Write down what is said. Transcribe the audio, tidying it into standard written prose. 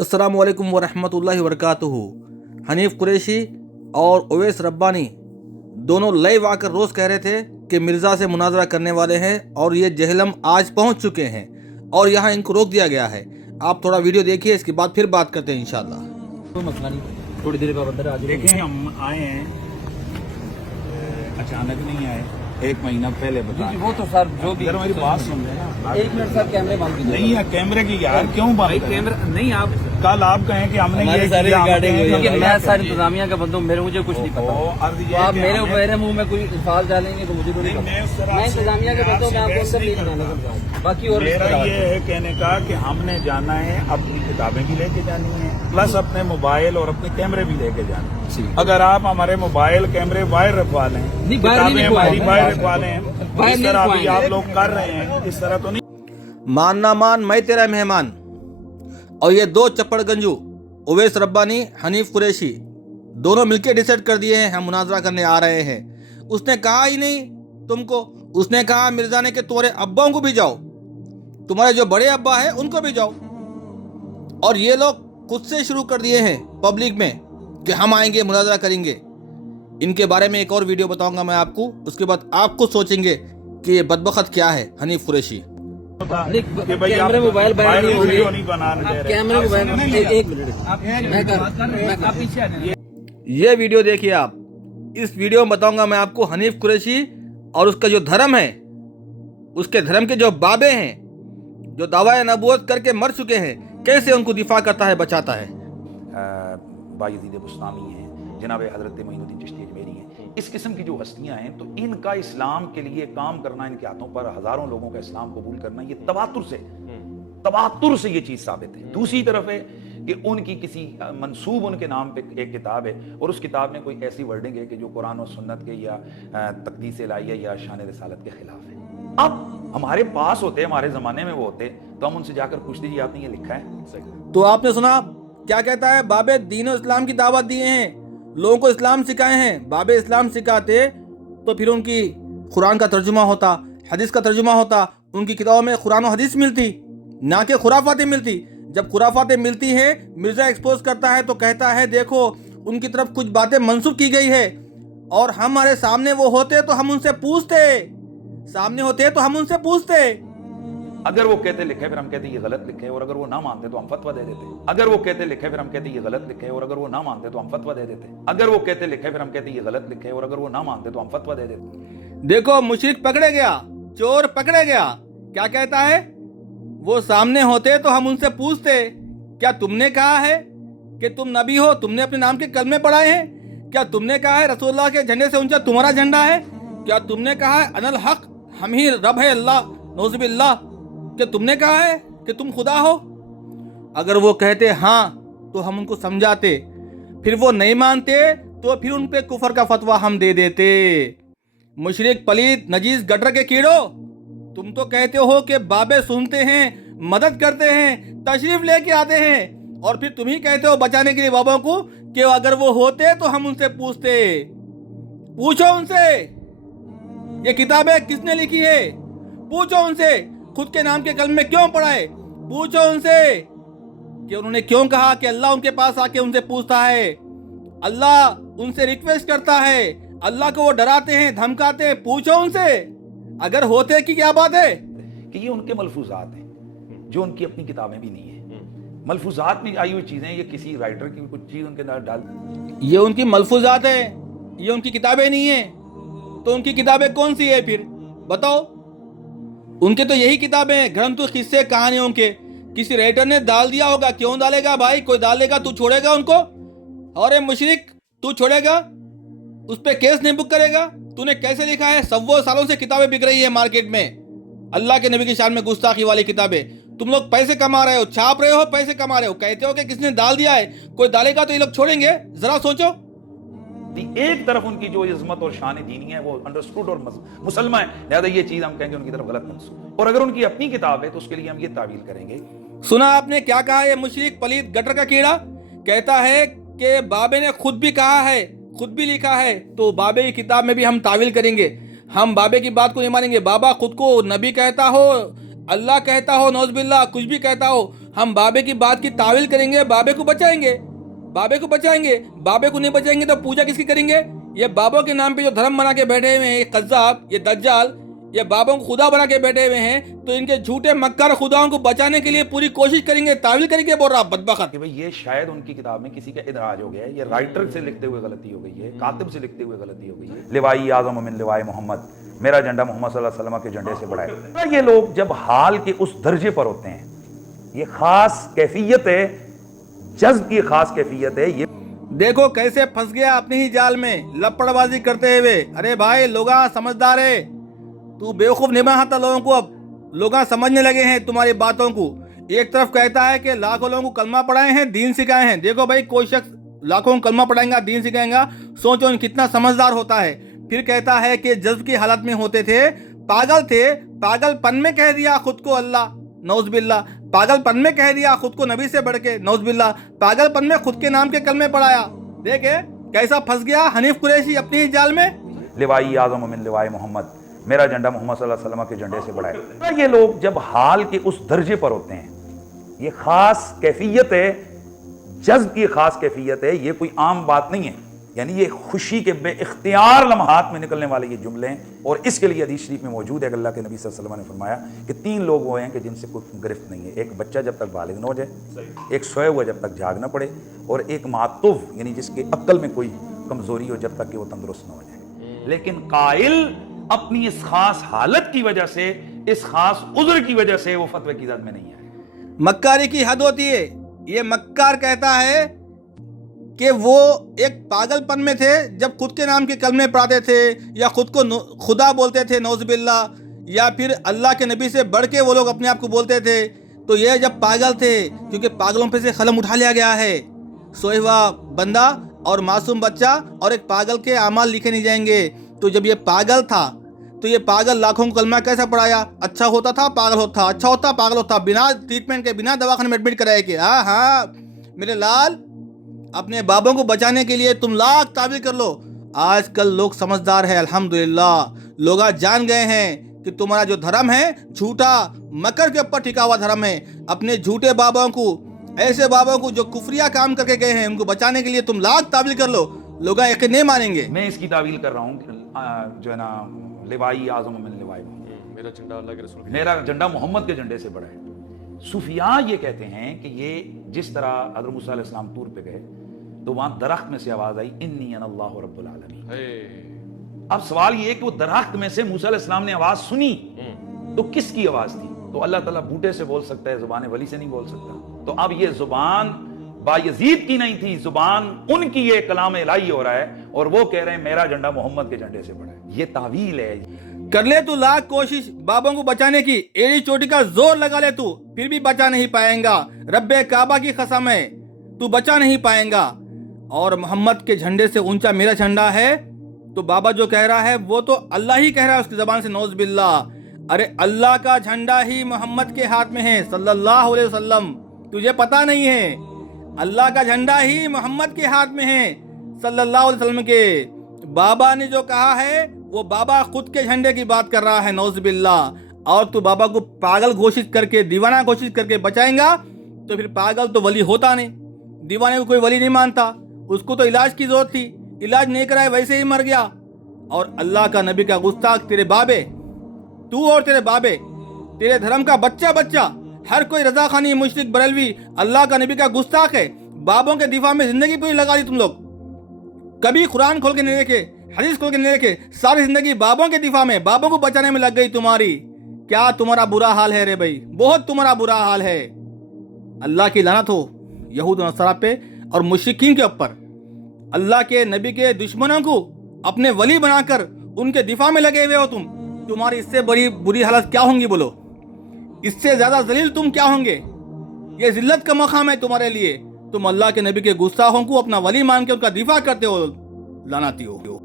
अस्सलाम वालेकुम वरहमतुल्लाहि वबरकातुहू। हनीफ कुरैशी और ओवैस रब्बानी दोनों लाइव आकर रोज़ कह रहे थे कि मिर्ज़ा से मुनाजरा करने वाले हैं और ये जहलम आज पहुंच चुके हैं और यहाँ इनको रोक दिया गया है। आप थोड़ा वीडियो देखिए, इसके बाद फिर बात करते हैं इंशाअल्लाह। कोई मसला नहीं, थोड़ी देर बाद अंदर आ जाइए। देखें हम आए हैं, अचानक नहीं आए, एक महीना पहले बता। वो तो सर जो भी, अगर मेरी बात सुन रहे हैं एक मिनट सर, कैमरे बंद कीजिए। नहीं है कैमरे की यार, क्यों भाई बंद कैमरा नहीं, आप कल आप कहें कि हमने हमारे ये सारे किया, हमने रिकॉर्डिंग हुई ये है। किया। मैं सारी इंतजामिया का बंदा हूँ, मुझे कुछ नहीं पता। अर्ज तो ये आप कि मेरे हमने- मेरे मुंह में कोई अल्फाज डालेंगे तो मुझे तो नहीं नहीं, पता। मैं उस तरह मैं से- इंतजामिया के बंदा हूँ, मैं आपको आपसे अंदर नहीं बहस बनाने नहीं का। बाकी और मेरा ये है कहने का कि हमने जाना है, अपनी किताबें भी लेके जानी है, प्लस अपने मोबाइल और अपने कैमरे भी लेके जाने हैं। अगर आप हमारे मोबाइल कैमरे बाहर रखवा लें, नहीं, बाहर नहीं किताबें रखवाएं। हमारी बाहर रखवा लें, बाहर इस नहीं तरह अभी रखवाएंगे। आप लोग कर रहे हैं, इस तरह तो नहीं। मान ना मान, मैं तेरा मेहमान। और ये दो चप्पड़ गंजू ओवैस रब्बानी, हनीफ कुरैशी दोनों मिलकर डिसाइड कर दिए हैं हम मुनाजरा करने आ रहे हैं। उसने कहा ही नहीं तुमको, उसने कहा मिर्जा ने कि तुम्हारे अब्बाओं को भी जाओ, तुम्हारे जो बड़े अब्बा है उनको भी जाओ। और ये लोग खुद से शुरू कर दिए हैं पब्लिक में कि हम आएंगे, मुनाजरा करेंगे। इनके बारे में एक और वीडियो बताऊंगा मैं आपको, उसके बाद आप खुद सोचेंगे कि ये बदबख्त क्या है हनीफ कुरैशी। नहीं, कि भाई कैमरे आप मोबाइल बाहर नहीं हो रहे। वीडियो नहीं बनाने दे रहे। कैमरे मोबाइल एक मिनट, मैं पीछे आ जाइए। ये वीडियो देखिए आप। इस वीडियो में बताऊंगा मैं आपको हनीफ कुरैशी और उसका जो धर्म है, उसके धर्म के जो बाबे हैं, जो दावा नबूवत करके मर चुके हैं, कैसे उनको दिफा करता है, बचाता है। बायज़ीद बुस्तामी हैं, जनाब हज़रत मोइनुद्दीन चिश्ती अजमेरी हैं। इस किस्म की जो हस्तियां हैं, तो इनका इस्लाम के लिए काम करना, इनके हाथों पर हज़ारों लोगों का इस्लाम कबूल करना, ये तवातुर से ये चीज़ साबित है। दूसरी तरफ है कि उनकी किसी मंसूब उनके नाम पे एक किताब है और उस किताब में कोई ऐसी वर्डिंग है कि जो कुरान और सुन्नत के या तक़दीस इलाहिया या शान रिसालत के खिलाफ है। अब हमारे पास होते, हमारे ज़माने में वो होते, तो हम उनसे जाकर पूछ दीजिए आपने ये लिखा है? तो आपने सुना क्या कहता है, बाबे दीन और इस्लाम की दावत दिए हैं, लोगों को इस्लाम सिखाए हैं। बाबे इस्लाम सिखाते तो फिर उनकी कुरान का तर्जुमा होता, हदीस का तर्जुमा होता, उनकी किताबों में कुरान और हदीस मिलती, ना कि खुराफातें मिलती। जब खुराफातें मिलती हैं, मिर्ज़ा एक्सपोज करता है तो कहता है देखो उनकी तरफ कुछ बातें मंसूब की गई है, और हमारे सामने वो होते तो हम उनसे पूछते, सामने होते तो हम उनसे पूछते। अगर वो कहते लिखे फिर हम कहते ये गलत लिखे, और अगर वो ना मानते तो हम फतवा दे देते। अगर वो कहते लिखे फिर हम कहते ये गलत लिखे, और अगर वो ना मानते तो हम फतवा दे देते। अगर वो कहते लिखे फिर हम कहते ये गलत लिखे, और अगर वो ना मानते तो हम फतवा दे देते। देखो मुशरिक पकड़े गया, चोर पकड़े गया। क्या कहता है, वो सामने होते तो हम उनसे पूछते क्या तुमने कहा है कि तुम नबी हो, तुमने अपने नाम के कलमे पढ़ाए हैं? क्या तुमने कहा है रसूलुल्लाह के झंडे से ऊंचा तुम्हारा झंडा है? क्या तुमने कहा है अनल हक, हम ही रब है अल्लाह, नौजुबिल्लाह? क्या तुमने कहा है कि तुम खुदा हो? अगर वो कहते हाँ तो हम उनको समझाते, फिर वो नहीं मानते तो फिर उन पे कुफर का फतवा हम दे देते। मुशरिक, पलीद, नजीस, गटर के कीड़ो, तुम तो कहते हो कि बाबे सुनते हैं, मदद करते हैं, तशरीफ लेके आते हैं, और फिर तुम ही कहते हो बचाने के लिए बाबा को कि अगर वो होते तो हम उनसे पूछते। पूछो उनसे ये किताबें किसने लिखी है, पूछो उनसे खुद के नाम के कलमे क्यों पढ़ाए, पूछो उनसे कि उन्होंने क्यों कहा कि अल्लाह उनके पास आके उनसे पूछता है, अल्लाह उनसे रिक्वेस्ट करता है, अल्लाह को वो डराते हैं, धमकाते हैं। पूछो उनसे अगर होते की क्या बात है। कि ये उनके मलफूजात हैं जो उनकी अपनी किताबें भी नहीं है। मलफूजात में आई हुई चीजें, ये किसी राइटर की कुछ चीज उनके अंदर डाल, ये उनकी मलफूजात है, ये उनकी किताबें नहीं है। तो उनकी किताबें कौन सी है फिर बताओ? उनके तो यही किताबें हैं, ग्रंथ, किस्से, कहानियों के। किसी राइटर ने डाल दिया होगा, क्यों डालेगा भाई, कोई डालेगा, तू छोड़ेगा उनको? अरे मुशरिक, तू छोड़ेगा? उस पे केस नहीं बुक करेगा? तूने कैसे लिखा है? 100 सालों से किताबें बिक रही है मार्केट में, अल्लाह के नबी की शान में गुस्ताखी वाली किताबें। तुम लोग पैसे कमा रहे हो, छाप रहे हो, पैसे कमा रहे हो, कहते हो कि किसने डाल दिया है, कोई डालेगा तो ये लोग छोड़ेंगे? जरा सोचो। एक तरफ उनकी जो इज्जत और शान दीनी है वो अंडरस्टूड और मुसलमान है, लिहाजा ये चीज हम कहेंगे उनकी तरफ गलत मंसूब। और अगर उनकी अपनी किताब है तो उसके लिए हम ये तावील करेंगे। सुना आपने क्या कहा? ये मुशरिक, पलीद, गटर का कीड़ा कहता है कि बाबे ने खुद भी कहा है, खुद भी लिखा है, तो बाबे की किताब में भी हम तावील करेंगे। हम बाबे की बात को नहीं मानेंगे। बाबा खुद को नबी कहता हो, अल्लाह कहता हो, नौज़ बिल्लाह, कुछ भी कहता हो, हम बाबे की बात की तावील करेंगे, बाबे को बचाएंगे, बाबे को बचाएंगे, बाबे को नहीं बचाएंगे तो पूजा किसकी करेंगे? ये बाबों के नाम पे जो धर्म बना के बैठे हुए हैं, ये कज्जाब, ये दज्जाल, ये बाबों को खुदा बना के बैठे हुए हैं, तो इनके झूठे मक्कार खुदाओं को बचाने के लिए पूरी कोशिश करेंगे, तावील करेंगे। बोल रहा बदबख्त कि भाई ये शायद उनकी किताब में किसी का इदराज हो गया है, ये राइटर से लिखते हुए गलती हो गई है, कातिब से लिखते हुए गलती हो गई है। लिवाई आज़म मिन लिवाई मोहम्मद, मेरा झंडा मोहम्मद सल्लल्लाहु अलैहि वसल्लम के झंडे से बड़ा है। ये लोग जब हाल के उस दर्जे पर होते हैं, ये खास कैफियत है, जज्ब की खास कैफियत है। ये देखो कैसे फंस गया अपनी ही जाल में लपड़बाजी करते हुए। अरे भाई लोगा समझदार है, तू बेवकूफ नहीं बनाता लोगों को। अब लोग समझने लगे हैं तुम्हारी बातों को। एक तरफ कहता है कि लाखों लोगों को कलमा पढ़ाए हैं, दीन सिखाए हैं। देखो भाई कोई शख्स लाखों को कलमा पढ़ाएगा, दीन सिखाएगा, सोचो कितना समझदार होता है। फिर कहता है कि जज्ब की हालत में होते थे, पागल थे, पागलपन में कह दिया खुद को अल्लाह, नौज़बिल्लाह, पागलपन में कह दिया खुद को नबी से बढ़ के, नौज़बिल्लाह, पागलपन में खुद के नाम के कलमे पढ़ाया। देखे कैसा फंस गया हनीफ कुरैशी अपनी ही जाल में। लिवाई आज़म मिन लिवाई मोहम्मद, मेरा झंडा मोहम्मद सल्लल्लाहु अलैहि वसल्लम के झंडे से बड़ा है। ये लोग जब हाल के उस दर्जे पर होते हैं, ये खास कैफियत है, जज्ब की खास कैफियत है, ये कोई आम बात नहीं है। यानी ये खुशी के बेइख्तियार लम्हात में निकलने वाले ये जुमले हैं। और इसके लिए हदीस शरीफ में मौजूद है कि अल्लाह के नबी सल्लल्लाहु अलैहि वसल्लम ने फरमाया कि 3 लोग वो हैं कि जिनसे कोई गिरफ्त नहीं है। एक बच्चा जब तक बालिग न हो जाए, एक सोया हुआ जब तक जाग न पड़े, और एक मातुफ यानी जिसके अक्ल में कोई कमजोरी हो जब तक कि वो तंदुरुस्त न हो जाए। लेकिन काइल अपनी इस खास हालत की वजह से, इस खास उज़्र की वजह से वो फतवे की ज़द में नहीं है। मक्कारी की हद होती है। ये मक्कार कहता है कि वो एक पागलपन में थे जब खुद के नाम के कलमे पढ़ाते थे, या खुद को खुदा बोलते थे, नौज़बिल्लाह, या फिर अल्लाह के नबी से बढ़ के वो लोग अपने आप को बोलते थे। तो ये जब पागल थे, क्योंकि पागलों पे से कलम उठा लिया गया है, सोया हुआ बंदा और मासूम बच्चा और एक पागल के आमाल लिखे नहीं जाएंगे। तो जब ये पागल था तो ये पागल लाखों को कलमा कैसा पढ़ाया? अच्छा होता था पागल होता, अच्छा होता पागल होता, बिना ट्रीटमेंट के, बिना दवाखाने में एडमिट कराए कि हाँ मेरे लाल, अपने बाबों को बचाने के लिए तुम लाख ताबीर कर लो। आजकल लोग समझदार है अल्हम्दुलिल्लाह। लोग आज जान गए हैं कि तुम्हारा जो धर्म है झूठा मकर के ऊपर टिका हुआ धर्म है। अपने झूठे बाबों को, ऐसे बाबों को जो कुफरिया काम करके गए हैं, उनको बचाने के लिए तुम लाख ताबीर कर लो, लोग यकीन नहीं मानेंगे। मैं इसकी तावील कर रहा हूँ जो है ना, लिवाई आज़म मिन लिवाई मोहम्मद, मेरा झंडा अल्लाह के रसूल, मेरा झंडा मोहम्मद के झंडे से बड़ा है। सूफिया ये कहते हैं कि ये जिस तरह हज़रत मूसा अलैहिस्सलाम तूर पे गए तो वहां दरख्त में से आवाज आई, इन्नी अना अल्लाहु रब्बुल आलमीन। अब सवाल ये है कि वो दरख्त में से मूसा अलैहिस्सलाम ने आवाज सुनी, तो किसकी आवाज थी? तो अल्लाह ताला बूटे से बोल सकता है, जुबान वली से नहीं बोल सकता। तो अब ये जुबान बायजीद की नहीं थी, जुबान उनकी, ये कलाम इलाही हो रहा है और वो कह रहे हैं मेरा झंडा मोहम्मद के झंडे से बड़ा है। ये तावील है। कर ले तू लाख कोशिश बाबों को बचाने की, एड़ी चोटी का जोर लगा ले तू, फिर भी बचा नहीं पाएगा। रब्बे काबा की कसम है, तू बचा नहीं पाएगा। और मोहम्मद के झंडे से ऊंचा मेरा झंडा है, तो बाबा जो कह रहा है वो तो अल्लाह ही कह रहा है उसकी जबान से, नौज़ बिल्लाह। अरे अल्लाह का झंडा ही मोहम्मद के हाथ में है सल्लल्लाहु अलैहि वसल्लम, तुझे पता नहीं है? अल्लाह का झंडा ही मोहम्मद के हाथ में है सल्लल्लाहु अलैहि वसल्लम के। बाबा ने जो कहा है वो बाबा खुद के झंडे की बात कर रहा है, नौज़ बिल्लाह। और तू बाबा को पागल घोषित करके, दीवाना घोषित करके बचाएगा, तो फिर पागल तो वली होता नहीं, दीवाने को कोई वली नहीं मानता। उसको तो इलाज की जरूरत थी, इलाज नहीं कराए वैसे ही मर गया। और अल्लाह का नबी का गुस्ताख तेरे बाबे, तू और तेरे बाबे, तेरे धर्म का बच्चा बच्चा, हर कोई रजा खानी, मुशरिक, बरेलवी अल्लाह का नबी का गुस्ताख है। बाबों के दिफा में जिंदगी पूरी लगा दी तुम लोग, कभी कुरान खोल के नहीं देखे, हदीस खोल के नहीं देखे, सारी जिंदगी बाबों के दिफा में, बाबों को बचाने में लग गई तुम्हारी। क्या तुम्हारा बुरा हाल है रे भाई, बहुत तुम्हारा बुरा हाल है। अल्लाह की लानत हो यहूद नसरा पे और मुशरिकीन के ऊपर। अल्लाह के नबी के दुश्मनों को अपने वली बनाकर उनके दिफा में लगे हुए हो तुम। तुम्हारी इससे बड़ी बुरी हालत क्या होंगी बोलो? इससे ज्यादा जलील तुम क्या होंगे? ये जिल्लत का मकाम है तुम्हारे लिए। तुम अल्लाह के नबी के गुस्ताखों को अपना वली मान के उनका दिफा करते हो, लानती हो।